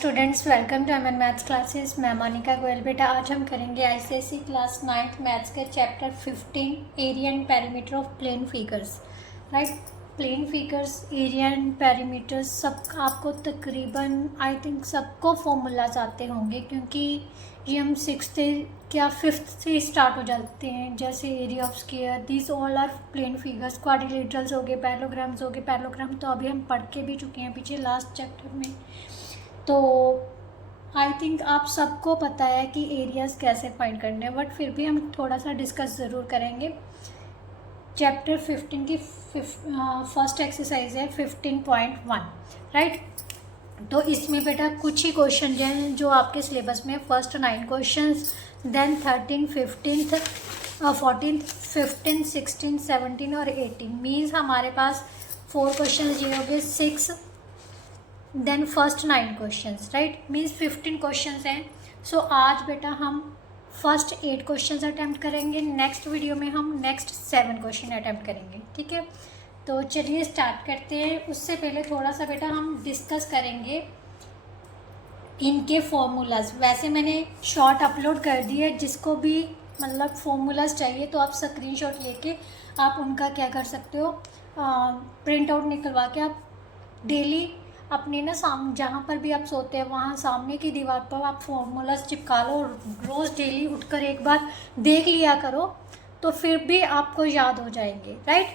Students welcome to MN maths classes. मैं मोनिका गोयल। बेटा आज हम करेंगे आईसीएसई क्लास 9th मैथ्स के chapter 15 area and perimeter of plane figures. Right, plane figures, area and perimeters सब आपको तकरीबन आई थिंक सबको फॉर्मूलाज आते होंगे, क्योंकि ये हम 6th या 5th से स्टार्ट हो जाते हैं। जैसे area of square, this all are plane figures. Quadrilaterals हो गए, पैरेललोग्राम्स हो गए। पैरेललोग्राम तो अभी हम पढ़ के भी चुके हैं पीछे लास्ट चैप्टर में। तो आई थिंक आप सबको पता है कि एरियाज़ कैसे फाइंड करने हैं, बट फिर भी हम थोड़ा सा डिस्कस ज़रूर करेंगे। चैप्टर 15 की फर्स्ट एक्सरसाइज है 15.1। राइट, तो इसमें बेटा कुछ ही क्वेश्चन हैं जो आपके सिलेबस में, फर्स्ट 9 क्वेश्चन, देन 13, 15, 14, 15, 16, 17 और 18। मीन्स हमारे पास 4 क्वेश्चन ये हो गए, 6 then first 9 questions. Right, means 15 questions हैं। सो आज बेटा हम फर्स्ट 8 क्वेश्चंस अटैम्प्ट करेंगे। नेक्स्ट वीडियो में हम नेक्स्ट 7 क्वेश्चन अटैम्प्ट करेंगे। ठीक है, तो चलिए स्टार्ट करते हैं। उससे पहले थोड़ा सा बेटा हम डिस्कस करेंगे इनके फॉर्मूलाज। वैसे मैंने शॉर्ट अपलोड कर दी है, जिसको भी मतलब फॉर्मूलाज चाहिए तो आप स्क्रीनशॉट लेके आप उनका क्या कर सकते हो, प्रिंट आउट निकलवा के आप डेली अपने ना जहाँ पर भी आप सोते हैं वहाँ सामने की दीवार पर आप फॉर्मूलाज चिपका लो। रोज़ डेली उठकर एक बार देख लिया करो, तो फिर भी आपको याद हो जाएंगे। राइट,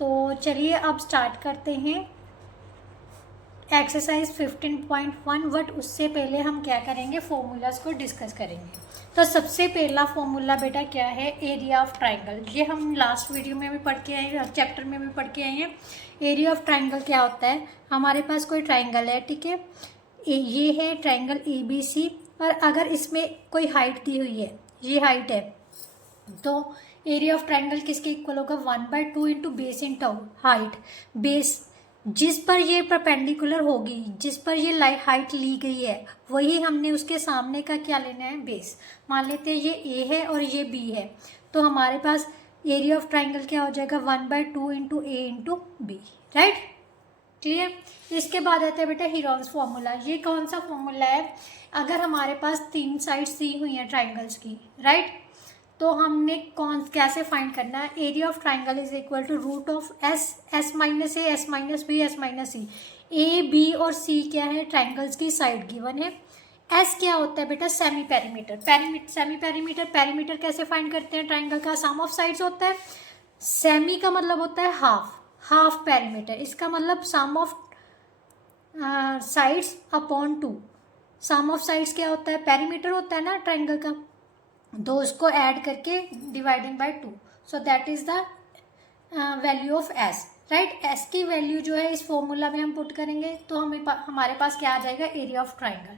तो चलिए अब स्टार्ट करते हैं एक्सरसाइज 15.1। बट उससे पहले हम क्या करेंगे, फॉर्मूलाज को डिस्कस करेंगे। तो सबसे पहला फॉर्मूला बेटा क्या है, एरिया ऑफ ट्राइंगल। ये हम लास्ट वीडियो में भी पढ़ के आए हैं, चैप्टर में भी पढ़ के आए हैं। एरिया ऑफ ट्राइंगल क्या होता है, हमारे पास कोई ट्राइंगल है, ठीक है, ये है ट्राइंगल ABC, और अगर इसमें कोई हाइट दी हुई है, ये हाइट है, तो एरिया ऑफ ट्राइंगल किसके इक्वल होगा, 1/2 into base into height. Base जिस पर ये परपेंडिकुलर होगी, जिस पर ये हाइट ली गई है, वही हमने उसके सामने का क्या लेना है, बेस। मान लेते हैं ये A है और ये B है, तो हमारे पास एरिया ऑफ ट्राइंगल क्या हो जाएगा, 1/2 into A into B। Right, clear. इसके बाद आता है बेटा हीरोन्स फॉर्मूला। ये कौन सा फॉर्मूला है, अगर हमारे पास 3 साइड्स दी हुई हैं ट्राइंगल्स की, राइट, तो हमने कैसे फाइंड करना है, area of triangle is equal to root of S minus A, S minus B, S minus C। A, B और C क्या है, ट्राइंगल्स की साइड गिवन है। S क्या होता है बेटा, semi perimeter. Semi perimeter, perimeter कैसे फाइंड करते हैं, ट्राइंगल का सम ऑफ साइड्स होता है। सेमी का मतलब होता है हाफ पेरीमीटर, इसका मतलब sum of sides upon 2। Sum of sides क्या होता है, पेरीमीटर होता है ना ट्राइंगल का, दो उसको ऐड करके dividing by 2। So that is the value of S। Right, S की वैल्यू जो है इस फॉर्मूला में हम पुट करेंगे, तो हमारे पास क्या आ जाएगा, area of triangle.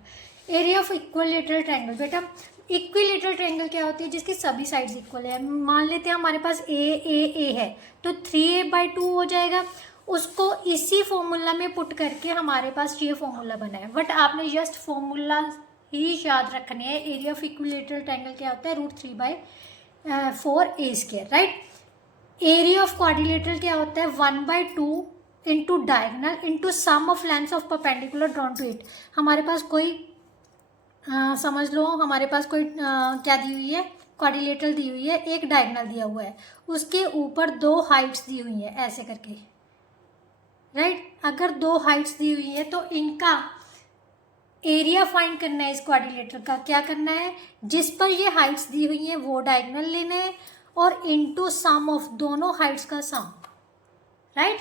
Area of equilateral triangle. बेटा इक्विलेटरल ट्राइंगल क्या होती है, जिसकी सभी साइड्स इक्वल है। मान लेते हैं हमारे पास A है, तो 3A/2 हो जाएगा। उसको इसी फॉर्मूला में पुट करके हमारे पास ये फॉर्मूला बना है। बट आपने जस्ट फॉर्मूला ही याद रखने हैं। एरिया ऑफ इक्विलेटरल ट्राइंगल क्या होता है, √3/4A²। Right, area of quadrilateral क्या होता है, 1/2 into diagonal into sum of lengths of perpendicular drawn to it. हमारे पास कोई समझ लो हमारे पास कोई क्या दी हुई है, क्वाड्रिलेटरल दी हुई है, एक डायगनल दिया हुआ है, उसके ऊपर 2 हाइट्स दी हुई है ऐसे करके। राइट, अगर 2 हाइट्स दी हुई है तो इनका एरिया फाइंड करना है। इस क्वाड्रिलेटरल का क्या करना है, जिस पर ये हाइट्स दी हुई हैं वो डायगोनल लेना है, और इनटू सम ऑफ दोनों हाइट्स का सम। राइट,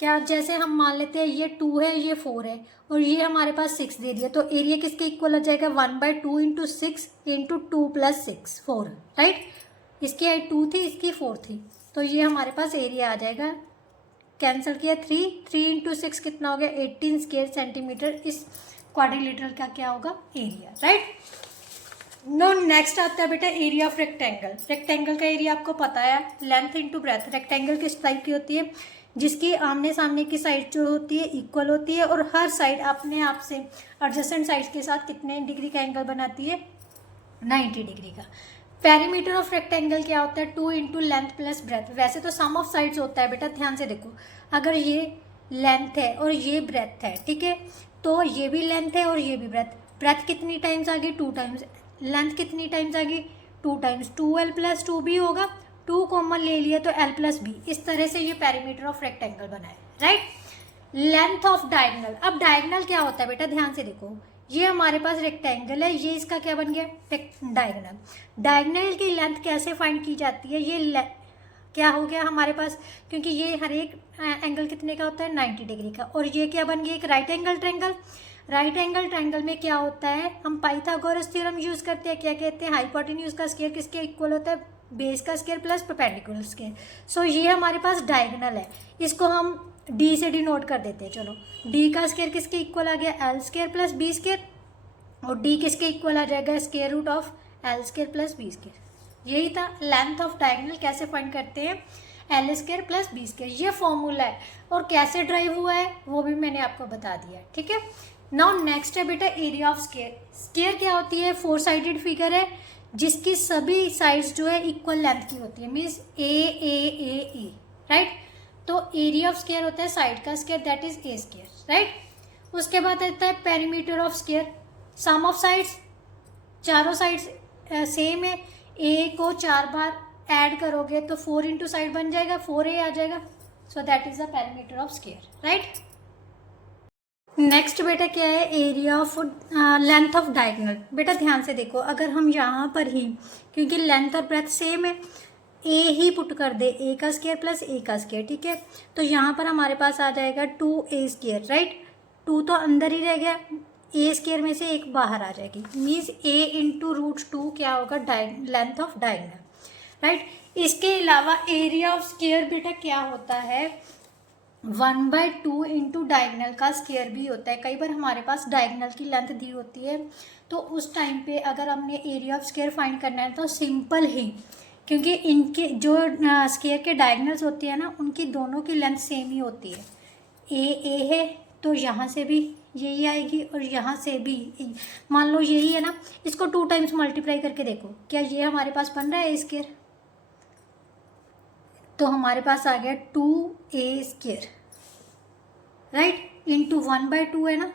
क्या जैसे हम मान लेते हैं ये 2 है, ये 4 है, और ये हमारे पास 6 दे दिया, तो एरिया किसके इक्वल हो जाएगा, 1/2 इंटू 6 इंटू 2 + 6 4। राइट, इसकी हाइट 2 थी, इसकी 4 थी, तो ये हमारे पास एरिया आ जाएगा। कैंसिल किया, 3 इंटू 6 कितना हो गया, 18 स्क्वायर सेंटीमीटर। इस क्वाड्रिलेटरल का क्या होगा, एरिया। राइट, नो नेक्स्ट आता है बेटा एरिया ऑफ रेक्टेंगल। रेक्टेंगल का एरिया आपको पता है, लेंथ इंटू ब्रेथ। रेक्टेंगल किस टाइप की होती है, जिसकी आमने सामने की साइड जो होती है इक्वल होती है, और हर साइड अपने आप से एडजेसेंट साइड्स के साथ कितने डिग्री का एंगल बनाती है, 90 डिग्री का। पेरीमीटर ऑफ रेक्टेंगल क्या होता है, 2 इंटू लेंथ प्लस ब्रेथ। वैसे तो सम ऑफ साइड्स होता है बेटा, ध्यान से देखो, अगर ये लेंथ है और ये ब्रेथ है, ठीक है, तो ये भी लेंथ है और ये भी ब्रेथ। ब्रेथ कितनी टाइम्स आ गई, 2 टाइम्स। लेंथ कितनी टाइम्स आ गई, 2 टाइम्स। 2l + 2b होगा, 2 कॉमन ले लिया तो l + b। इस तरह से ये पेरीमीटर ऑफ रेक्टेंगल बना है, राइट। Length of diagonal. अब डायगोनल क्या होता है बेटा, ध्यान से देखो, ये हमारे पास रेक्टेंगल है, ये इसका क्या बन गया, डायगोनल। डायगोनल की लेंथ कैसे फाइंड की जाती है, ये क्या हो गया हमारे पास, क्योंकि ये हर एक एंगल कितने का होता है, 90 डिग्री का। और ये क्या बन गया, एक right angle triangle. Right angle triangle में क्या होता है, हम पाइथागोरस थ्योरम यूज़ करते हैं, क्या कहते हैं, हाइपोटेन्यूज का स्क्वायर किसके इक्वल होता है, बेस का स्क्वायर प्लस परपेंडिकुलर स्क्वायर। सो ये हमारे पास डायगोनल है, इसको हम डी से डिनोट कर देते हैं। चलो, डी का स्क्वायर किसके इक्वल आ गया, L square plus B square, और डी किसके इक्वल आ जाएगा, square root of L square plus B square. यही था लेंथ ऑफ डायगोनल कैसे फाइंड करते हैं, L square plus B square, ये फॉर्मूला है। और कैसे ड्राइव हुआ है वो भी मैंने आपको बता दिया, ठीक है। नाउ नेक्स्ट है बेटा एरिया ऑफ स्क्वायर। स्क्वायर क्या होती है, 4 साइडेड फिगर है जिसकी सभी साइड्स जो है इक्वल लेंथ की होती है, मीन्स ए, राइट। तो एरिया ऑफ स्क्वायर होता है साइड का square, that is A square, right. उसके बाद आता है perimeter of square. Sum of sides, चारों साइड्स सेम है, ए को 4 बार ऐड करोगे तो 4 इंटू साइड बन जाएगा, 4a आ जाएगा। सो that is the perimeter of square, right. Next बेटा क्या है, area of length of diagonal. बेटा ध्यान से देखो, अगर हम यहाँ पर ही, क्योंकि लेंथ और ब्रेथ सेम है, ए ही पुट कर दे, ए का स्क्वायर प्लस ए का स्क्वायर, ठीक है। तो यहाँ पर हमारे पास आ जाएगा 2a स्क्वायर, राइट। 2 तो अंदर ही रह गया, ए स्क्वायर में से एक बाहर आ जाएगी, मीन्स a इंटू √2 क्या होगा, लेंथ ऑफ डायगोनल, राइट। इसके अलावा एरिया ऑफ स्क्वायर बेटा क्या होता है, 1/2 इंटू डायगोनल का स्क्वायर भी होता है। कई बार हमारे पास डायगोनल की लेंथ दी होती है, तो उस टाइम पे अगर हमने एरिया ऑफ स्क्वायर फाइंड करना है तो सिंपल ही, क्योंकि इनके जो स्क्वायर के डायगोनल्स होती है ना, उनकी दोनों की लेंथ सेम ही होती है। ए है तो यहाँ से भी यही आएगी और यहाँ से भी, मान लो यही है ना, इसको 2 टाइम्स मल्टीप्लाई करके देखो, क्या ये हमारे पास बन रहा है स्क्वायर, तो हमारे पास आ गया 2a स्क्वायर, राइट, इंटू 1/2 है ना,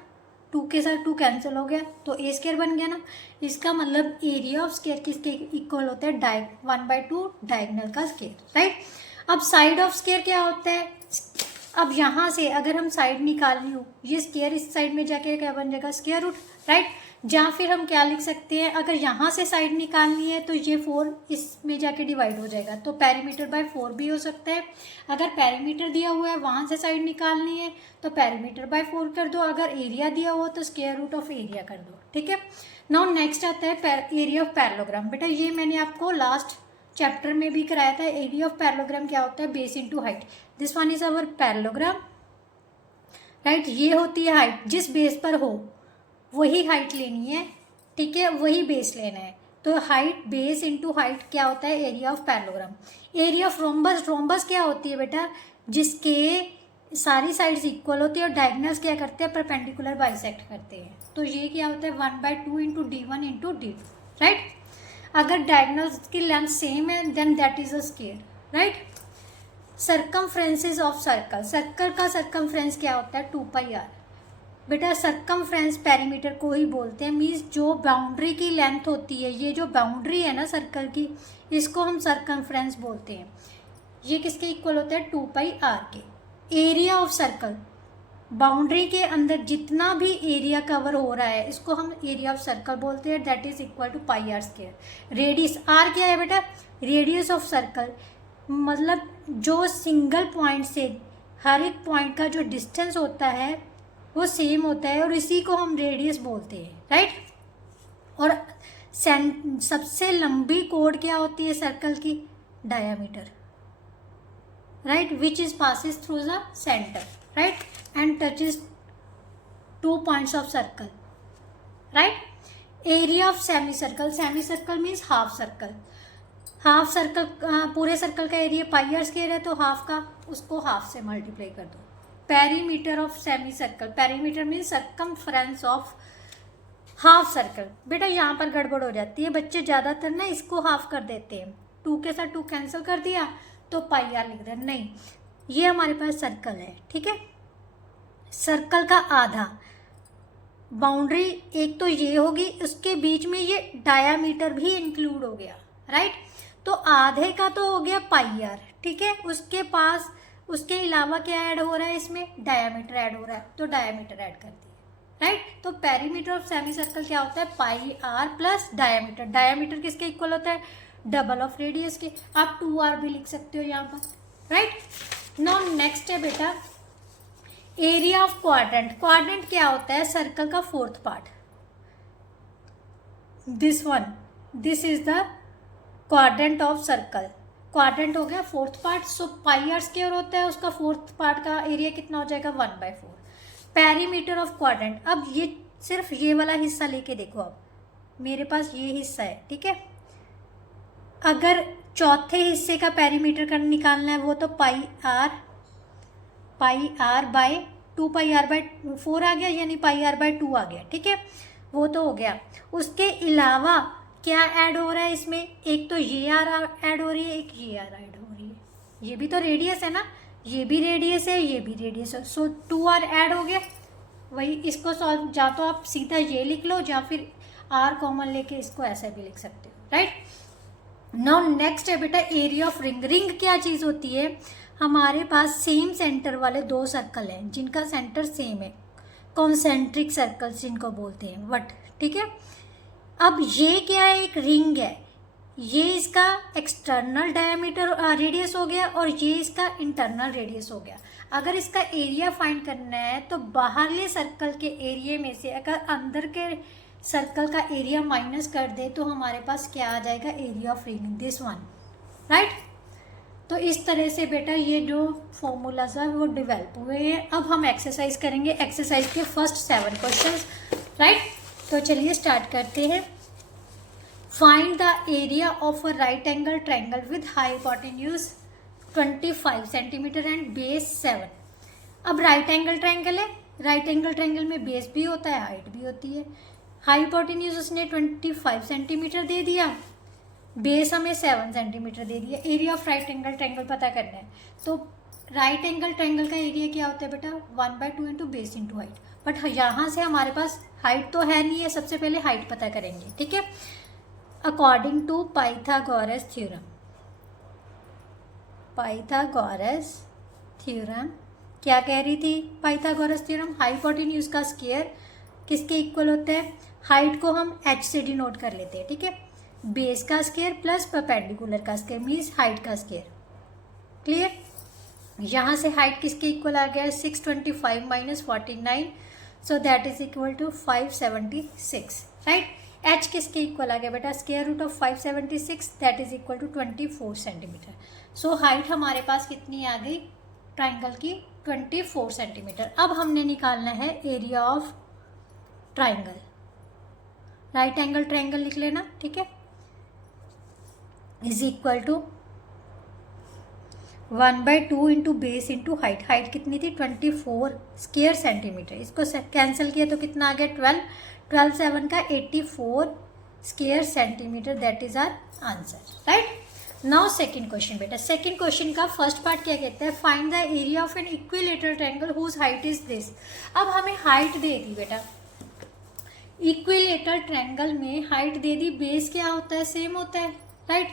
2 के साथ 2 कैंसिल हो गया तो a स्क्वायर बन गया ना। इसका मतलब एरिया ऑफ स्क्वायर किसके इक्वल होता है, 1/2 डायगोनल का स्क्वायर, राइट। अब साइड ऑफ स्क्वायर क्या होता है, अब यहाँ से अगर हम साइड निकालनी हो, ये स्क्वायर इस साइड में जाके क्या बन जाएगा, स्क्वायर रूट, राइट। या फिर हम क्या लिख सकते हैं, अगर यहाँ से साइड निकालनी है तो ये 4 इसमें जाके डिवाइड हो जाएगा, तो पेरीमीटर बाय 4 भी हो सकता है। अगर पेरीमीटर दिया हुआ है वहाँ से साइड निकालनी है तो पेरीमीटर बाय 4 कर दो, अगर एरिया दिया हुआ तो स्क्वायर रूट ऑफ एरिया कर दो, ठीक है। नाउ नेक्स्ट आता है एरिया ऑफ पैरेललोग्राम। बेटा ये मैंने आपको लास्ट चैप्टर में भी कराया था। एरिया ऑफ पैरेललोग्राम क्या होता है, base into height. This one is our parallelogram, right. ये होती है हाइट, जिस बेस पर हो वही हाइट लेनी है, ठीक है, वही बेस लेना है। तो हाइट, बेस इंटू हाइट क्या होता है, area of parallelogram. Area of rhombus, rhombus क्या होती है बेटा, जिसके सारी साइड्स इक्वल होती है और डायगोनल्स क्या करते हैं, परपेंडिकुलर बाइसेक्ट करते हैं। तो ये क्या होता है, 1/2 into d1 into d2, right. अगर डायगोनल्स की लेंथ सेम है then that is a square, right. Circumferences of circle, circle का सर्कमफ्रेंस क्या होता है, 2πr। बेटा सर्कमफ्रेंस पेरीमीटर को ही बोलते हैं, मीन्स जो बाउंड्री की लेंथ होती है, ये जो बाउंड्री है ना सर्कल की, इसको हम सर्कमफ्रेंस बोलते हैं। ये किसके इक्वल होता है, 2πr के। एरिया ऑफ सर्कल, बाउंड्री के अंदर जितना भी एरिया कवर हो रहा है इसको हम एरिया ऑफ सर्कल बोलते हैं, that is equal to πr square. Radius, R क्या है बेटा, रेडियस ऑफ सर्कल, मतलब जो सिंगल पॉइंट से हर एक पॉइंट का जो डिस्टेंस होता है वो सेम होता है और इसी को हम रेडियस बोलते हैं, राइट। और सबसे लंबी कोड क्या होती है सर्कल की, diameter, right, which is passes through the centre, right, and touches 2 points of circle, right. Area of semi circle, semi circle means half circle. Half circle, पूरे सर्कल का एरिया πr स्क्वायर है तो half का, उसको half से multiply कर दो। Perimeter of semi circle, perimeter means circumference of half circle. बेटा यहाँ पर गड़बड़ हो जाती है, बच्चे ज़्यादातर ना इसको हाफ कर देते हैं, 2 के साथ 2 कैंसिल कर दिया तो πr लिख दिया, नहीं, ये हमारे पास सर्कल है, ठीक है। सर्कल का आधा, बाउंड्री एक तो ये होगी, उसके बीच में ये डायामीटर भी इंक्लूड हो गया, राइट। तो आधे का तो हो गया पाई आर, ठीक है। उसके पास उसके अलावा क्या ऐड हो रहा है, इसमें डायामीटर ऐड हो रहा है, तो डायामीटर ऐड कर दिया, राइट। तो पेरीमीटर ऑफ सेमी सर्कल क्या होता है, पाई आर प्लस डायामीटर। डायामीटर किसके इक्वल होता है, डबल ऑफ रेडियस के। आप 2r भी लिख सकते हो यहाँ पर, राइट। नाउ नेक्स्ट है बेटा एरिया ऑफ क्वाड्रेंट। क्वाड्रेंट क्या होता है, सर्कल का fourth part. This one, this is the quadrant of circle. Quadrant हो गया fourth part, so pi R square होता है, उसका फोर्थ पार्ट का एरिया कितना हो जाएगा, 1/4। पेरीमीटर ऑफ क्वाड्रेंट, अब ये सिर्फ ये वाला हिस्सा लेके देखो, अब मेरे पास ये हिस्सा है, ठीक है। अगर चौथे हिस्से का पेरीमीटर का निकालना है वो तो पाई आर बाय 2πr/4 आ गया, यानी πr/2 आ गया, ठीक है। वो तो हो गया। उसके अलावा क्या ऐड हो रहा है इसमें, एक तो ये आर ऐड हो रही है, एक ये आर ऐड हो रही है। ये भी तो रेडियस है ना, ये भी रेडियस है, ये भी रेडियस है, सो 2r ऐड हो गया। वही इसको सॉल्व, या तो आप सीधा ये लिख लो या फिर r कॉमन लेके इसको ऐसे भी लिख सकते हो, राइट। नाउ नेक्स्ट है बेटा एरिया ऑफ रिंग। रिंग क्या चीज़ होती है, हमारे पास सेम सेंटर वाले दो सर्कल हैं जिनका सेंटर सेम है, कॉन्सेंट्रिक सर्कल्स जिनको बोलते हैं वट, ठीक है। अब ये क्या है, एक रिंग है, ये इसका एक्सटर्नल डायमीटर रेडियस हो गया और ये इसका इंटरनल रेडियस हो गया। अगर इसका एरिया फाइंड करना है तो बाहरले सर्कल के एरिया में से अगर अंदर के सर्कल का एरिया माइनस कर दे तो हमारे पास क्या आ जाएगा, area of ring, this one, right. तो इस तरह से बेटा ये जो फॉर्मूलाज है वो डेवलप हुए हैं। अब हम एक्सरसाइज करेंगे, एक्सरसाइज के फर्स्ट 7 क्वेश्चंस, राइट। तो चलिए स्टार्ट करते हैं। Find the area of a right angle triangle with hypotenuse 25 centimetre and base 7। अब राइट एंगल ट्रायंगल है, राइट एंगल ट्रायंगल में बेस भी होता है, हाइट भी होती है। हाइपोटेन्यूज उसने 25 सेंटीमीटर दे दिया, बेस हमें 7 सेंटीमीटर दे दिया। Area of right angle triangle पता करना है, तो राइट एंगल ट्रायंगल का एरिया क्या होता है बेटा, 1/2 into base into height. But यहाँ से हमारे पास हाइट तो है नहीं है, सबसे पहले हाइट पता करेंगे, ठीक है। According to Pythagoras theorem, Pythagoras theorem क्या कह रही थी, पाइथागोरस थ्योरम हाइपोटेन्यूज का स्क्वायर किसके इक्वल होता है, हाइट को हम h से डिनोट कर लेते हैं, ठीक है। बेस का स्क्वायर प्लस परपेंडिकुलर का स्क्वायर मीन्स हाइट का स्क्वायर, क्लियर। यहाँ से हाइट किसके इक्वल आ गया, 625 minus 49, so that is equal to 576, right. h किसके इक्वल आ गया बेटा, square root of 576, that is equal to 24 centimetre. So height हमारे पास कितनी आ गई ट्राइंगल की, 24 सेंटीमीटर। अब हमने निकालना है area of triangle, right angle triangle लिख लेना, ठीक है, is equal to 1/2 into base into height. Height कितनी थी, 24 स्क्वायर सेंटीमीटर। इसको कैंसिल किया तो कितना आ गया, 12 7 का 84 square centimetre, that is our answer, right. Now second question बेटा, सेकंड क्वेश्चन का फर्स्ट पार्ट क्या कहता है, find the area of an equilateral triangle whose height is this. अब हमें हाइट दे दी बेटा, इक्विलेटरल ट्रायंगल में हाइट दे दी, बेस क्या होता है, सेम होता है, राइट।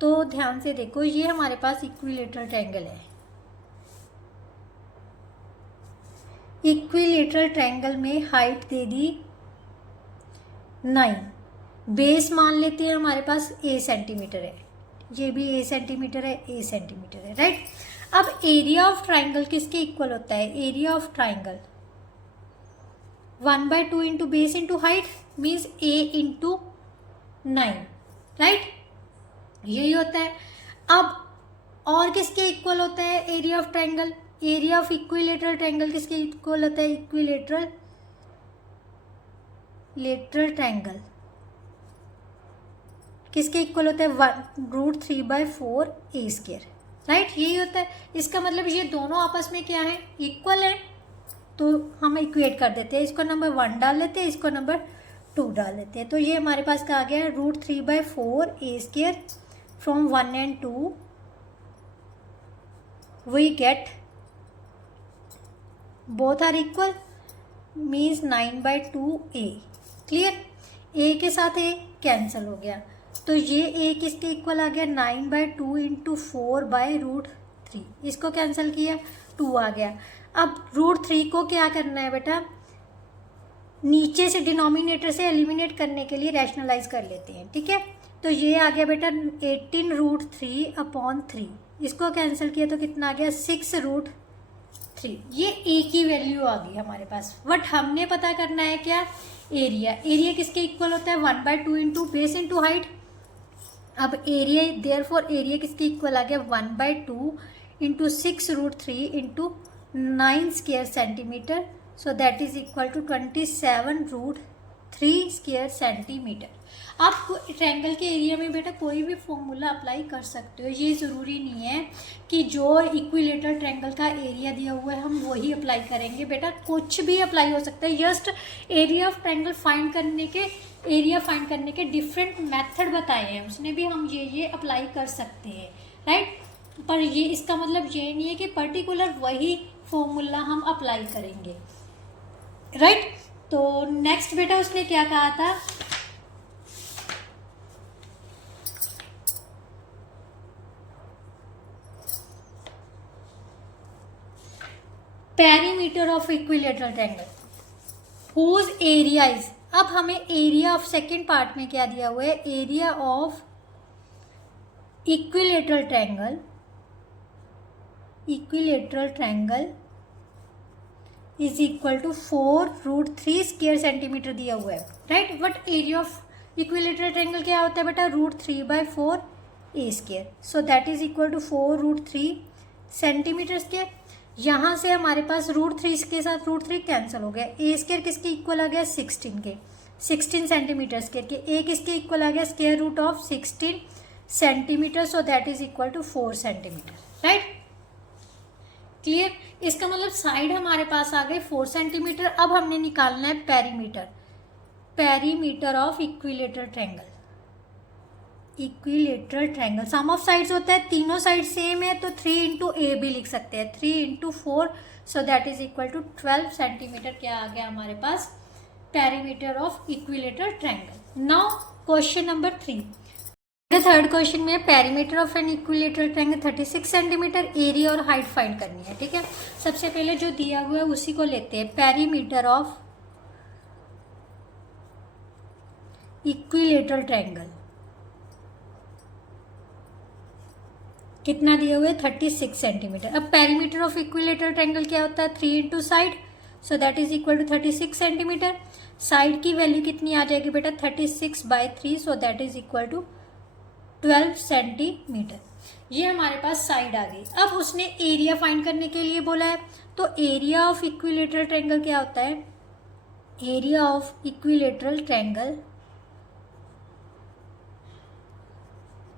तो ध्यान से देखो, ये हमारे पास इक्विलेटरल ट्रायंगल है, इक्विलेटरल ट्रायंगल में हाइट दे दी 9, बेस मान लेते हैं हमारे पास a सेंटीमीटर है, ये भी a सेंटीमीटर है, a सेंटीमीटर है, राइट। अब एरिया ऑफ ट्रायंगल किसके इक्वल होता है, area of triangle 1/2 into base into height means a into 9, right, यही होता है। अब और किसके इक्वल होता है area of triangle, area of equilateral triangle किसके इक्वल होता है, इक्विलेटरल ट्रायंगल किसके इक्वल होता है, √3/4 a², राइट, यही होता है। इसका मतलब ये दोनों आपस में क्या है, इक्वल है, तो हम इक्वेट कर देते हैं, इसको नंबर 1 डाल लेते हैं, इसको नंबर 2 डाल लेते हैं। तो ये हमारे पास क्या आ गया है, √3/4 a²। From 1 and 2 we get both are equal, means 9/2 a। Clear, a के साथ a कैंसिल हो गया, तो ये a किसके इक्वल आ गया 9/2 इंटू 4/√3। इसको कैंसिल किया 2 आ गया। अब √3 को क्या करना है बेटा, नीचे से डिनोमिनेटर से एलिमिनेट करने के लिए रैशनलाइज कर लेते हैं। ठीक है, तो ये आ गया बेटा 18√3/3। इसको कैंसिल किया तो कितना आ गया 6√3। ये ए की वैल्यू आ गई हमारे पास। बट हमने पता करना है क्या, एरिया। एरिया किसके इक्वल होता है 1/2 इंटू बेस इंटू हाइट। अब एरिया देयरफॉर एरिया किसके इक्वल आ गया 1/2 into 6√3 into 9 square centimetre. So that is equal to 27√3 square centimetre. आप ट्रायंगल के एरिया में बेटा कोई भी फॉर्मूला अप्लाई कर सकते हो। ये ज़रूरी नहीं है कि जो इक्विलेटरल ट्रायंगल का एरिया दिया हुआ है हम वही अप्लाई करेंगे। बेटा कुछ भी अप्लाई हो सकता है। Just area of triangle find करने के डिफरेंट मेथड बताए हैं उसने भी, हम ये अप्लाई कर सकते हैं। राइट, पर ये इसका मतलब ये नहीं है कि पर्टिकुलर वही फॉर्मूला हम अप्लाई करेंगे। राइट, तो नेक्स्ट बेटा उसने क्या कहा था, perimeter of equilateral triangle whose area is. अब हमें एरिया ऑफ सेकेंड पार्ट में क्या दिया हुआ है, area of equilateral triangle is equal to 4√3 square centimetre दिया हुआ है। Right, but area of equilateral triangle क्या होता है बेटा √3/4 a square. So that is equal to 4√3 centimetre square. यहाँ से हमारे पास √3 के साथ √3 कैंसिल हो गया। a स्क्वायर किसके इक्वल आ गया 16 सेंटीमीटर स्क्वायर के। a किसके इक्वल आ गया square root of 16 centimetre. So that is equal to 4 centimetre. Right, clear. इसका मतलब साइड हमारे पास आ गए 4 सेंटीमीटर। अब हमने निकालना है perimeter of equilateral triangle. Sum of sides होता है, तीनों साइड सेम है तो 3 इंटू ए भी लिख सकते हैं, 3 into 4। So that is equal to 12 centimetre क्या आ गया हमारे पास, perimeter of equilateral triangle. Now question number 3। Third question में perimeter of an equilateral triangle 36 centimetre, area और हाइट फाइंड करनी है। ठीक है, सबसे पहले जो दिया हुआ है उसी को लेते हैं। पेरीमीटर ऑफ इक्विलेटरल ट्रायंगल कितना दिया हुआ है 36 सेंटीमीटर। अब पेरीमीटर ऑफ इक्विलेटरल ट्रायंगल क्या होता है 3 into side. So that is equal to 36 centimetre. Side की वैल्यू कितनी आ जाएगी बेटा 36/3। So that is equal to 12 centimetre. ये हमारे पास साइड आ गई। अब उसने एरिया फाइंड करने के लिए बोला है, तो एरिया ऑफ इक्विलेटरल ट्रायंगल क्या होता है, area of equilateral triangle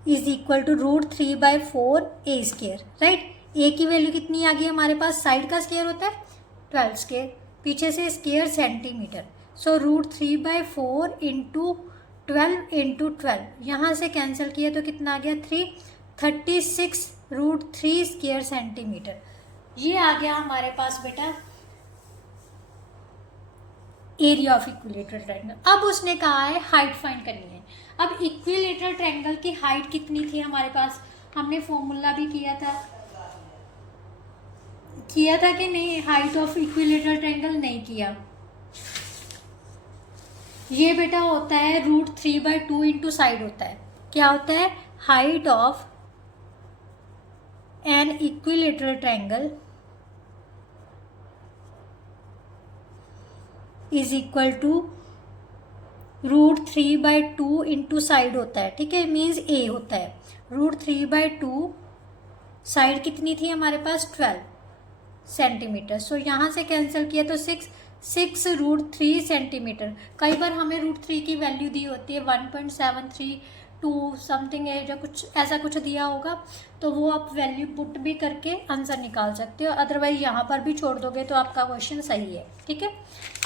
is equal to √3/4 a square. Right, a की वैल्यू कितनी आ गई हमारे पास, साइड का स्क्वायर होता है 12 स्क्वायर, पीछे से स्क्वायर सेंटीमीटर। सो √3/4 इंटू 12 इंटू 12, यहाँ से कैंसिल किया तो कितना आ गया 36√3 स्क्वायर सेंटीमीटर। ये आ गया हमारे पास बेटा एरिया ऑफ इक्विलेटरल ट्रायंगल। अब उसने कहा है हाइट फाइंड करनी है। अब इक्विलेटरल ट्रायंगल की हाइट कितनी थी हमारे पास, हमने फॉर्मूला भी किया था कि नहीं, हाइट ऑफ इक्विलेटरल ट्रायंगल नहीं किया। ये बेटा होता है √3/2 इंटू साइड होता है। क्या होता है, height of an equilateral triangle is equal to √3/2 into side होता है। ठीक है, मीन्स a होता है। √3/2 साइड कितनी थी हमारे पास 12 सेंटीमीटर। सो यहाँ से कैंसिल किया तो 6√3 सेंटीमीटर। कई बार हमें √3 की वैल्यू दी होती है 1.732 समथिंग है, जो कुछ ऐसा कुछ दिया होगा, तो वो आप वैल्यू पुट भी करके आंसर निकाल सकते हो। अदरवाइज यहाँ पर भी छोड़ दोगे तो आपका क्वेश्चन सही है। ठीक है,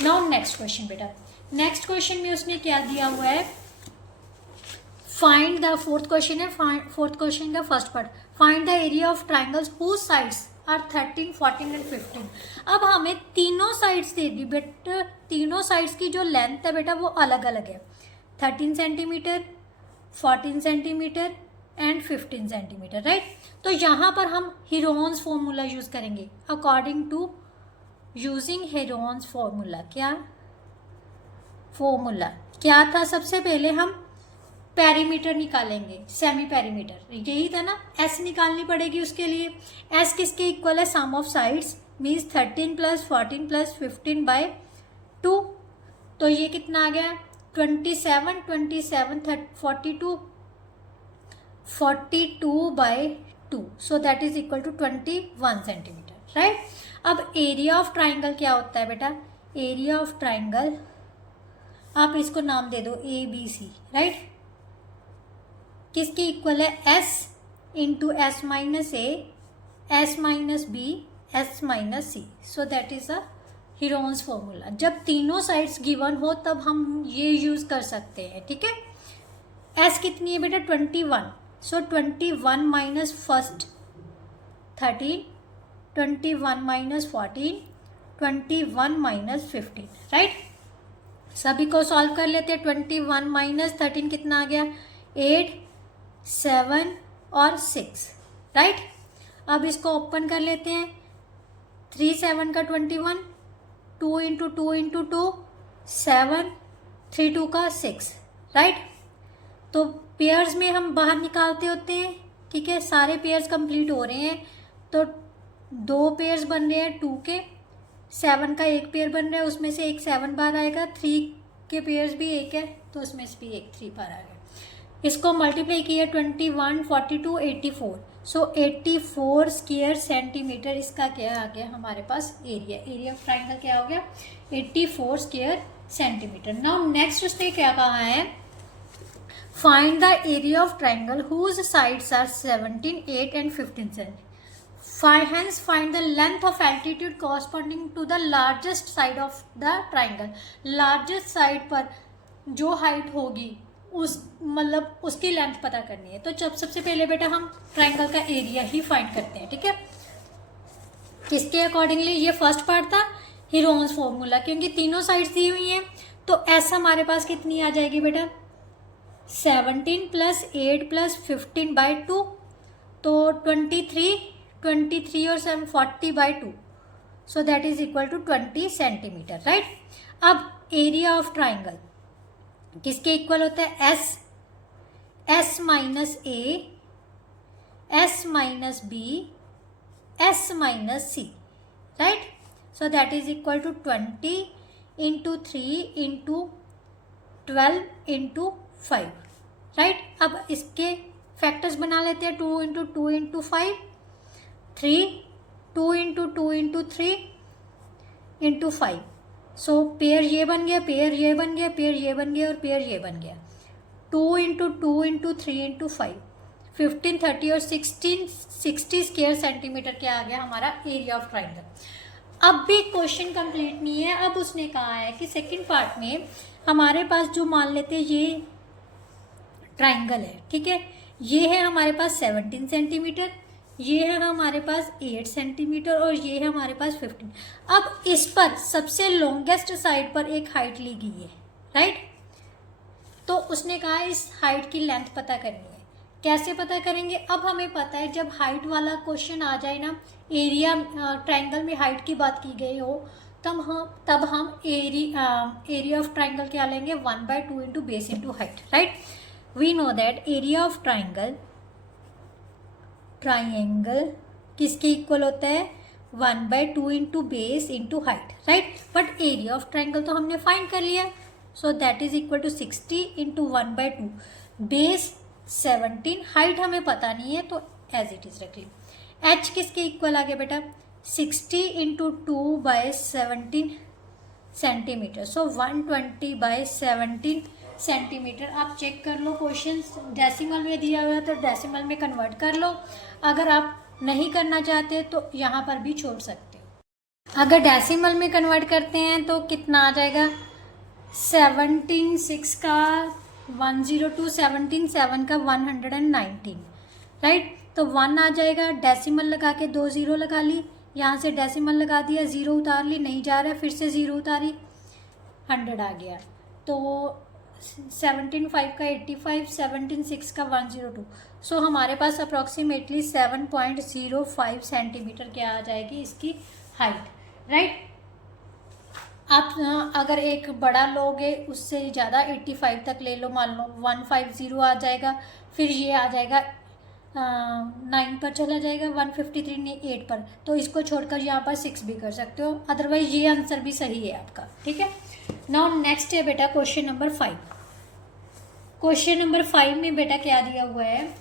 नाउ नेक्स्ट क्वेश्चन बेटा। नेक्स्ट क्वेश्चन में उसने क्या दिया हुआ है, फाइंड द, फोर्थ क्वेश्चन है, फोर्थ क्वेश्चन का first part, find the area of triangles whose sides are 13, 14 and 15। अब हमें तीनों साइड्स दे दी बट तीनों साइड्स की जो लेंथ है बेटा वो अलग अलग है, 13 centimetre, 14 centimetre and 15 centimetre, right. तो यहाँ पर हम हेरोन्स फॉर्मूला यूज करेंगे according to using Heron's formula. क्या फॉर्मूला क्या था? सबसे पहले हम पेरीमीटर निकालेंगे, सेमी पेरीमीटर, यही था ना, एस निकालनी पड़ेगी उसके लिए। एस किसके इक्वल है? Sum of sides means 13 plus 14 plus 15 by 2। तो ये कितना आ गया? 27, 42 by 2, so that is equal to 21 centimetre, right. अब एरिया ऑफ ट्राइंगल क्या होता है बेटा? एरिया ऑफ ट्राइंगल आप इसको नाम दे दो ABC, राइट। किसके इक्वल है? S into S minus A, S minus B, S minus C, so that is a Heron's formula. जब तीनों साइड्स गिवन हो तब हम ये यूज कर सकते हैं, ठीक है। S कितनी है बेटा? 21, सो 21 minus first 13, 21 minus 14, 21 minus 15, right. सभी को सॉल्व कर लेते हैं। 21 माइनस 13 कितना आ गया? 8, 7 और 6, राइट। अब इसको ओपन कर लेते हैं। 3 7 का 21, 2 इंटू 2 इंटू 2 7, 3 2 का 6, राइट। तो पेयर्स में हम बाहर निकालते होते हैं, ठीक है। सारे पेयर्स कंप्लीट हो रहे हैं, तो 2 पेयर्स बन रहे हैं 2 के, 7 का एक पेयर बन रहा है, उसमें से एक 7 बार आएगा, 3 के पेयर्स भी एक है तो उसमें से भी एक 3 बार आएगा। इसको मल्टीप्लाई किया 21, 42, 84, सो 84 स्क्वायर सेंटीमीटर इसका क्या आ गया हमारे पास? एरिया। एरिया ऑफ ट्राइंगल क्या हो गया? 84 स्क्वायर सेंटीमीटर। नाउ नेक्स्ट उसने क्या कहा है? Find the area of triangle whose sides are 17, 8 and 15 centimetre. Hence find the length of altitude corresponding to the largest side of the triangle। largest side पर जो height होगी उस मतलब उसकी लेंथ पता करनी है। तो जब सबसे पहले बेटा हम ट्राइंगल का एरिया ही फाइंड करते हैं, ठीक है। किसके अकॉर्डिंगली? ये फर्स्ट पार्ट था हेरोन्स फॉर्मूला, क्योंकि तीनों साइड्स दी हुई हैं। तो एस हमारे पास कितनी आ जाएगी बेटा? 17 प्लस 8 प्लस 15 बाई 2, तो 23 और 7 40 by 2, so that is equal to 20 centimetre, right. अब एरिया ऑफ ट्राइंगल किसके इक्वल होता है? S minus A, S minus B, S minus C, right. So that is equal to 20 into 3 into 12 into 5, right. अब इसके factors बना लेते हैं। 2 into 2 into 5, 3, 2 into 2 into 3 into 5, so pair ये बन गया, पेयर ये बन गया, पेयर ये बन गया और पेयर ये बन गया। 2 इंटू 2 इंटू 3 इंटू 5, 15, 30 और 60 स्क्वायर सेंटीमीटर क्या आ गया हमारा एरिया ऑफ ट्राइंगल। अब भी क्वेश्चन कंप्लीट नहीं है। अब उसने कहा है कि सेकंड पार्ट में हमारे पास जो मान लेते हैं ये ट्राइंगल है, ठीक है। ये है हमारे पास 17 सेंटीमीटर, ये है हमारे पास 8 सेंटीमीटर और ये है हमारे पास 15। अब इस पर सबसे लॉन्गेस्ट साइड पर एक हाइट ली गई है, राइट। तो उसने कहा इस हाइट की लेंथ पता करनी है। कैसे पता करेंगे? अब हमें पता है जब हाइट वाला क्वेश्चन आ जाए ना, एरिया ट्राइंगल में हाइट की बात की गई हो, तब हम एरिया ऑफ ट्राइंगल क्या लेंगे? 1/2 into base into height, right. We know that area of triangle किसके इक्वल होता है? 1/2 into base into height, right. But area of triangle तो हमने फाइंड कर लिया, so that is equal to 60 into 1/2, base 17, height हमें पता नहीं है तो एज इट इज रख ली। एच किसके इक्वल आ गया बेटा? 60 इंटू 2/17 सेंटीमीटर, सो 120/17 सेंटीमीटर। आप चेक कर लो, क्वेश्चन डेसिमल में दिया हुआ है तो डेसिमल में कन्वर्ट कर लो। अगर आप नहीं करना चाहते तो यहाँ पर भी छोड़ सकते हो। अगर डेसिमल में कन्वर्ट करते हैं तो कितना आ जाएगा? 17 का 102, 17 7 का 119, राइट। तो 1 आ जाएगा, डेसिमल लगा के 2 ज़ीरो लगा ली, यहाँ से डेसिमल लगा दिया, ज़ीरो उतार ली, नहीं जा रहा है, फिर से ज़ीरो उतारी, 100 आ गया। तो 17.5 का 85, 17.6 का 102। सो हमारे पास अप्रॉक्सीमेटली 7.05 सेंटीमीटर क्या आ जाएगी इसकी हाइट, राइट। आप अगर एक बड़ा लोगे उससे ज़्यादा 85 तक ले लो, मान लो 150 आ जाएगा, फिर ये आ जाएगा 9 पर चला जाएगा, 153 नहीं 8 पर, तो इसको छोड़कर यहाँ पर 6 भी कर सकते हो, अदरवाइज ये आंसर भी सही है आपका, ठीक है। नाउ नेक्स्ट है बेटा क्वेश्चन नंबर 5। क्वेश्चन नंबर 5 में बेटा क्या दिया हुआ है,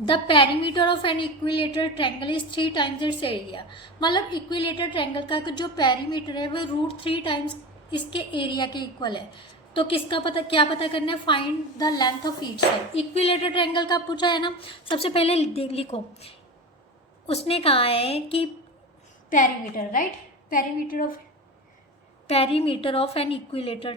the perimeter of an equilateral triangle is 3 times it's area. मतलब इक्विलेटरल ट्रायंगल का जो पेरीमीटर है वो √3 टाइम्स इसके एरिया के इक्वल है। तो किसका पता, क्या पता करना है, find the length of each side. Equilateral triangle का पूछा है ना, सबसे पहले लिखो, उसने कहा है कि perimeter, right, perimeter of an equilateral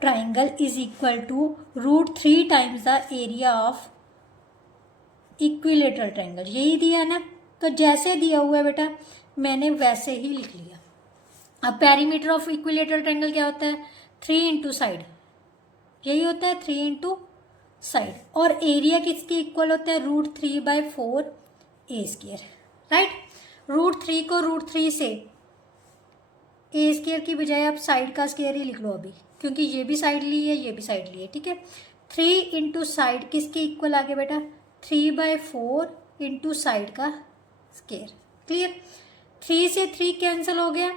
triangle is equal to √3 times the area of equilateral triangle. यही दिया ना, तो जैसे दिया हुआ है बेटा मैंने वैसे ही लिख लिया। अब पेरीमीटर ऑफ इक्विलेटरल ट्रायंगल क्या होता है, 3 इंटू साइड, यही होता है 3 इंटू साइड, और एरिया किसके इक्वल होता है, √3/4 a², राइट। √3 को √3 से a² की बजाय आप साइड का स्क्वायर ही लिख लो अभी, क्योंकि ये भी साइड ली है, ये भी साइड ली है, ठीक है। 3 इंटू साइड किसके इक्वल आ गया बेटा, 3/4 इंटू साइड का स्क्वायर, क्लियर। 3 से 3 कैंसिल हो गया,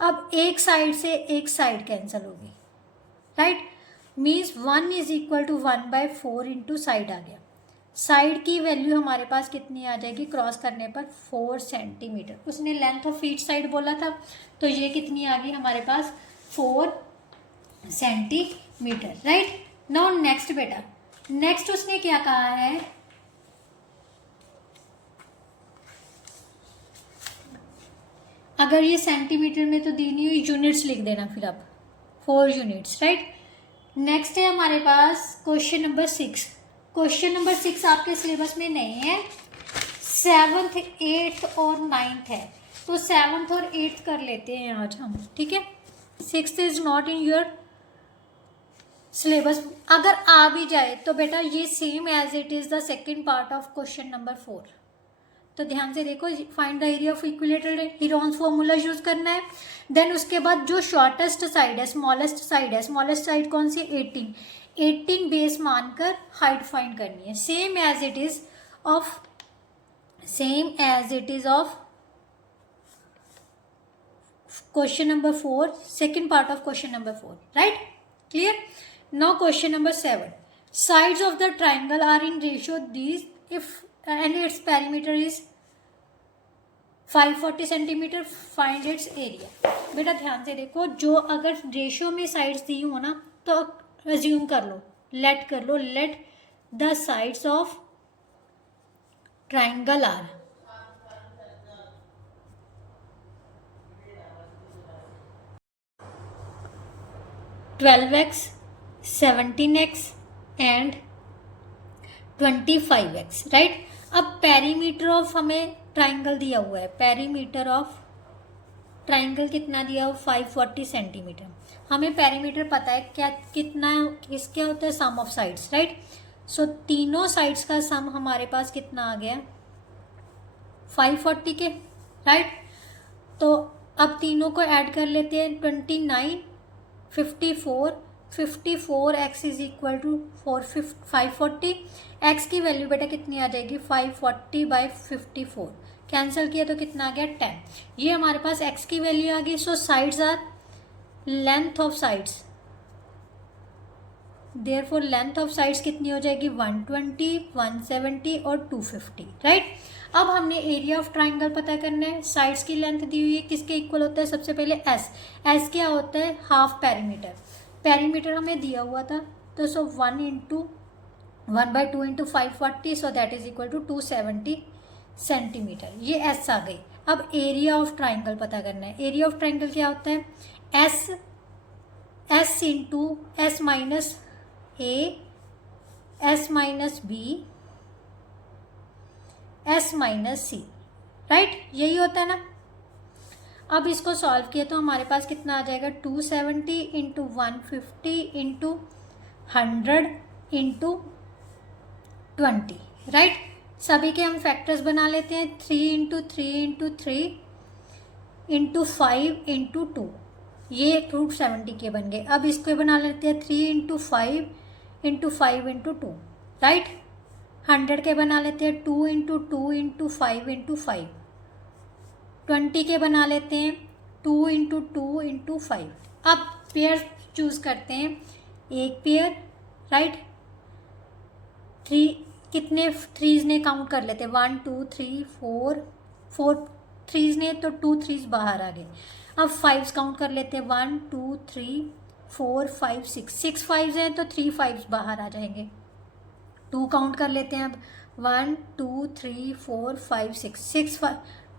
अब एक साइड से एक साइड कैंसिल हो गई, right, means 1 is equal to 1/4 into side आ गया। साइड की वैल्यू हमारे पास कितनी आ जाएगी, क्रॉस करने पर 4 सेंटीमीटर। उसने लेंथ ऑफ ईच साइड बोला था, तो ये कितनी आ गई हमारे पास, 4 सेंटीमीटर, राइट। नाउ नेक्स्ट बेटा, नेक्स्ट उसने क्या कहा है, अगर ये सेंटीमीटर में तो दी नहीं हुई, यूनिट्स लिख देना फिर आप, 4 यूनिट्स, राइट। नेक्स्ट है हमारे पास क्वेश्चन नंबर 6। क्वेश्चन नंबर 6 आपके सिलेबस में नहीं है, 7th 8th और 9th है, तो 7th और 8th कर लेते हैं आज हम, ठीक है। 6th is not in your syllabus. अगर आ भी जाए तो बेटा ये same as it is the second part of question number 4। तो ध्यान से देखो, find the area of equilateral, Heron's formula use करना है। देन उसके बाद जो शॉर्टेस्ट साइड है, स्मॉलेस्ट साइड है, स्मॉलेस्ट साइड कौन सी, 18 बेस मानकर हाइट फाइंड करनी है, same as it is of question number 4, second part of question number 4, right, clear. Now question number 7, sides of the triangle are in ratio these if and its perimeter is 540 centimetre, find its area. बेटा ध्यान से देखो, जो अगर ratio में sides दी हो ना, तो अज्यूम कर लो, let the sides of triangle are 12x, 17x and 25x, right. अब पेरीमीटर ऑफ हमें ट्राइंगल दिया हुआ है, पेरीमीटर ऑफ ट्राइंगल कितना दिया हुआ, 540 सेंटीमीटर। हमें पेरीमीटर पता है क्या, कितना क्या होता है, सम ऑफ साइड्स, राइट। सो तीनों साइड्स का सम हमारे पास कितना आ गया, 540 के, राइट। तो अब तीनों को ऐड कर लेते हैं, 29, 54 x is equal to 540। x की वैल्यू बेटा कितनी आ जाएगी, 540/54, कैंसिल किया तो कितना आ गया, 10। ये हमारे पास x की वैल्यू आ गई। So sides are length of sides, therefore length of sides कितनी हो जाएगी, 120, 170 और 250, राइट। अब हमने एरिया ऑफ ट्राइंगल पता करना है। साइड्स की लेंथ दी हुई है, किसके इक्वल होता है, सबसे पहले एस क्या होता है, हाफ पेरीमीटर हमें दिया हुआ था, तो so 1/2 into 540, so that is equal to 270 centimetre. ये एस आ गई। अब एरिया ऑफ ट्राइंगल पता करना है। एरिया ऑफ ट्राइंगल क्या होता है, S into S minus A, S minus B, S minus C, right, यही होता है ना। अब इसको सॉल्व किया तो हमारे पास कितना आ जाएगा, 270 इंटू 150 इंटू 100 इंटू 20, राइट। सभी के हम फैक्टर्स बना लेते हैं, 3 इंटू 3 इंटू 3 इंटू 5 इंटू 2, ये 270 के बन गए। अब इसको बना लेते हैं 3 इंटू 5 इंटू 5 इंटू 2, राइट। 100 के बना लेते हैं 2 इंटू 2 इंटू 5 इंटू 5। 20 के बना लेते हैं 2 इंटू 2 इंटू 5। अब पेयर चूज करते हैं, एक पेयर, राइट। 3 कितने थ्रीज ने काउंट कर लेते हैं, 1 2 3 4 थ्रीज ने, तो 2 थ्रीज बाहर आ गए। अब 5 काउंट कर लेते हैं, 1 2 3 4 5 6 5 हैं तो 3 5 बाहर आ जाएंगे। 2 काउंट कर लेते हैं, अब 1 2 3 4 5 6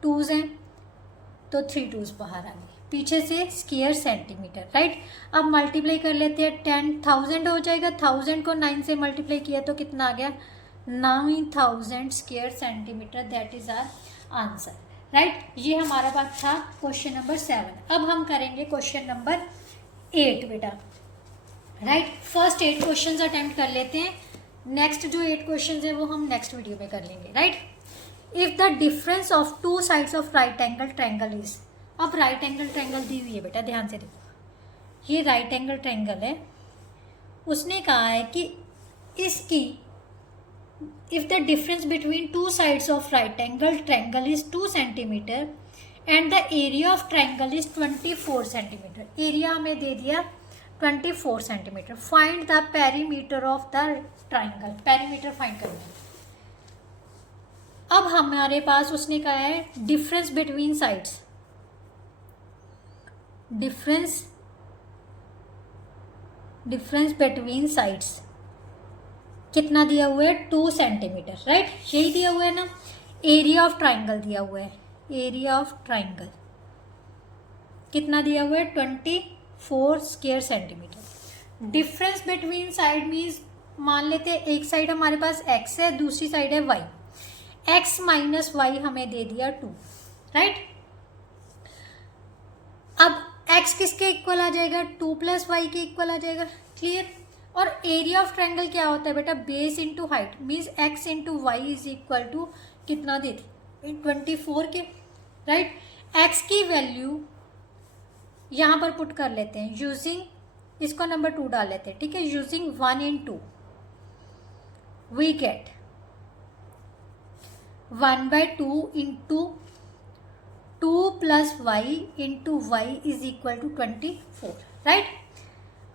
2s हैं तो 3 2s बाहर आ गए। पीछे से स्क्वायर सेंटीमीटर, राइट। अब मल्टीप्लाई कर लेते हैं, 10,000 हो जाएगा। 1000 को 9 से मल्टीप्लाई किया तो कितना आ गया, 9000 square centimetre, that is our answer, right. ये हमारा पास था क्वेश्चन नंबर 7। अब हम करेंगे क्वेश्चन नंबर 8 बेटा, राइट। फर्स्ट 8 क्वेश्चन अटेम्प्ट कर लेते हैं, नेक्स्ट जो 8 क्वेश्चन है वो हम नेक्स्ट वीडियो में कर लेंगे, right. If the difference of 2 sides of right angle triangle is, अब राइट एंगल ट्रायंगल दी हुई है बेटा, ध्यान से देखो, ये राइट एंगल ट्रायंगल है। उसने कहा है कि इसकी, if the difference between 2 sides of right angle triangle is 2 centimetre and the area of triangle is 24 centimetre. Area हमें दे दिया 24 centimetre. Find the perimeter of the triangle, perimeter find करना है। अब हमारे पास उसने कहा है difference between sides, difference between sides कितना दिया हुआ है, 2 सेंटीमीटर, राइट, यही दिया हुआ है ना। एरिया ऑफ ट्राइंगल दिया हुआ है, एरिया ऑफ ट्राइंगल कितना दिया हुआ है, 24 square centimetre. Difference between side means, मान लेते हैं एक साइड हमारे पास x है, दूसरी साइड है y। x माइनस वाई हमें दे दिया 2, राइट। अब x किसके इक्वल आ जाएगा, 2 प्लस वाई के इक्वल आ जाएगा, क्लियर। और एरिया ऑफ ट्रायंगल क्या होता है बेटा, base into height, means x into Y is equal to कितना दे दी, 24 के, राइट। x की वैल्यू यहाँ पर पुट कर लेते हैं, यूजिंग, इसको नंबर 2 डाल लेते हैं, ठीक है। Using 1 in 2 we get 1/2 into 2 plus Y into Y is equal to 24, right.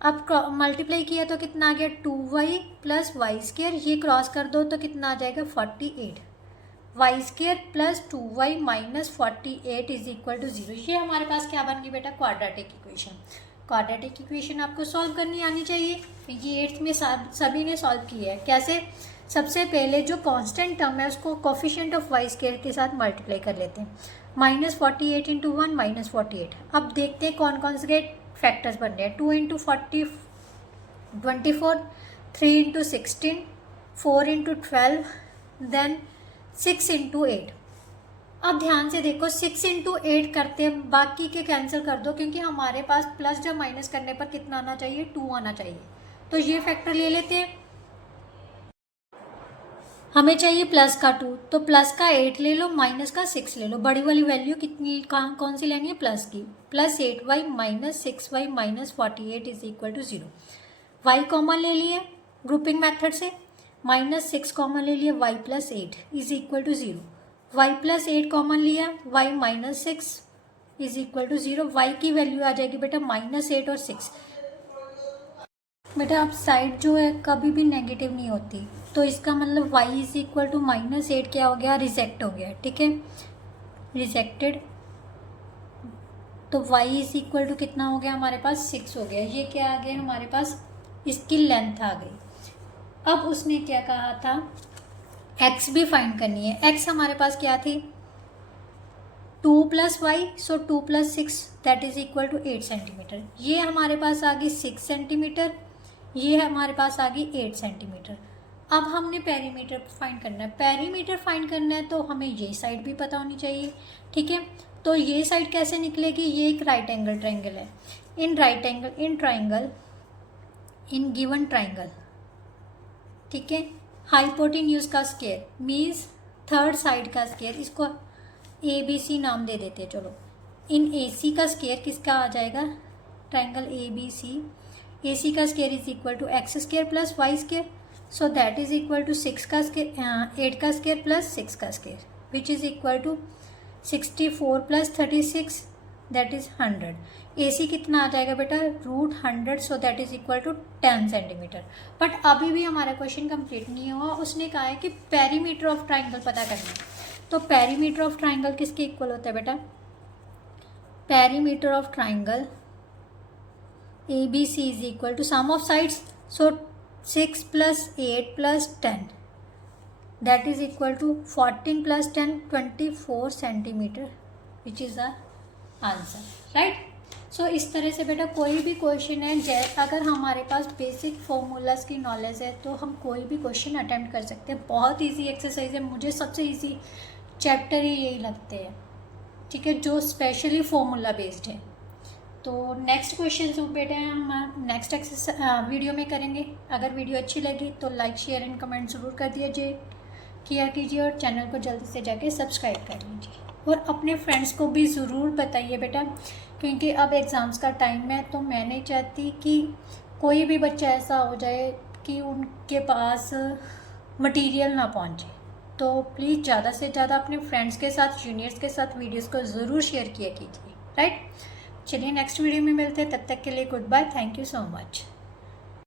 अब मल्टीप्लाई किया तो कितना आ गया, 2y प्लस वाई स्क्वायर, ये क्रॉस कर दो तो कितना आ जाएगा 48, Y square plus 2y minus 48 is equal to 0। ये हमारे पास क्या बन गई बेटा, क्वाड्रेटिक इक्वेशन। क्वाड्रेटिक इक्वेशन आपको सॉल्व करनी आनी चाहिए, ये 8th में सभी ने सॉल्व किया है। कैसे, सबसे पहले जो कांस्टेंट टर्म है उसको कोफिशिएंट ऑफ वाई स्क्वायर के साथ मल्टीप्लाई कर लेते हैं, -48 इंटू 1 -48। अब देखते हैं कौन कौन से फैक्टर्स बन रहे हैं, 2 into 24, 3 into 16, 4 into 12, then 6 into 8। अब ध्यान से देखो, 6 इंटू 8 करते हैं, बाकी के कैंसिल कर दो, क्योंकि हमारे पास प्लस जब माइनस करने पर कितना आना चाहिए, 2 आना चाहिए। तो ये फैक्टर ले लेते हैं, हमें चाहिए प्लस का 2, तो प्लस का 8 ले लो, माइनस का 6 ले लो। बड़ी वाली वैल्यू कितनी, कहाँ कौन सी लेनी है, प्लस की। Plus 8y minus 6y minus 48 is equal to 0। y common ले लिए ग्रुपिंग मेथड से, -6 कॉमन ले लिया, y plus 8 is equal to 0। y plus 8 common लिया, y minus 6 is equal to 0। y की वैल्यू आ जाएगी बेटा -8 और 6। बेटा अब साइड जो है कभी भी नेगेटिव नहीं होती, तो इसका मतलब y इज इक्वल टू -8 क्या हो गया, रिजेक्ट हो गया, ठीक है, रिजेक्टेड। तो y इज इक्वल टू कितना हो गया हमारे पास, 6 हो गया। ये क्या आ गया हमारे पास, इसकी लेंथ आ गई। अब उसने क्या कहा था, x भी फाइंड करनी है। x हमारे पास क्या थी, 2 plus Y, so 2 plus 6 that is equal to 8 centimetre. ये हमारे पास आ गई 6 सेंटीमीटर, ये हमारे पास आ गई 8 सेंटीमीटर। अब हमने पेरीमीटर फाइंड करना है। पेरीमीटर फाइंड करना है तो हमें ये साइड भी पता होनी चाहिए, ठीक है। तो ये साइड कैसे निकलेगी, ये एक राइट एंगल ट्राइंगल है। इन गिवन ट्राइंगल, ठीक है, हाइपोटेन्यूज का स्क्वायर मीन्स थर्ड साइड का स्क्वायर, इसको ABC नाम दे देते हैं। चलो, इन AC का स्क्वायर किसका आ जाएगा, ट्राइंगल ABC, AC का square is equal to X square plus Y square, so that is equal to 6 का स्क्वायर 8 का स्क्वायर प्लस 6 का square which is equal to 64 plus 36 that is 100। AC कितना आ जाएगा बेटा, √100, so that is equal to 10 centimetre. But अभी भी हमारा क्वेश्चन कंप्लीट नहीं हुआ, उसने कहा है कि पेरीमीटर ऑफ ट्राइंगल पता करना है। तो पेरीमीटर ऑफ ट्राइंगल किसके इक्वल होता है बेटा, perimeter of triangle ABC is equal to sum of sides, so 6 plus 8 plus 10 that is equal to 14 plus 10 24 centimetre which is the answer, right. So इस तरह से बेटा कोई भी क्वेश्चन है, अगर हमारे पास बेसिक फॉर्मूलाज की नॉलेज है तो हम कोई भी क्वेश्चन अटेम्प्ट कर सकते हैं। बहुत इजी एक्सरसाइज है, मुझे सबसे इजी चैप्टर ही यही लगते हैं, ठीक है, जो स्पेशली फॉर्मूला बेस्ड है। तो नेक्स्ट क्वेश्चन जो बेटा हम नेक्स्ट वीडियो में करेंगे। अगर वीडियो अच्छी लगी तो लाइक शेयर एंड कमेंट ज़रूर कर किया कीजिए और चैनल को जल्दी से जाके सब्सक्राइब कर लीजिए और अपने फ्रेंड्स को भी ज़रूर बताइए बेटा, क्योंकि अब एग्ज़ाम्स का टाइम है तो मैं नहीं चाहती कि कोई भी बच्चा ऐसा हो जाए कि उनके पास मटेरियल ना पहुंचे। तो प्लीज़ ज़्यादा से ज़्यादा अपने फ्रेंड्स के साथ, जूनियर्स के साथ वीडियोस को ज़रूर शेयर किया कीजिए, राइट। चलिए नेक्स्ट वीडियो में मिलते हैं, तब तक के लिए goodbye, thank you so much.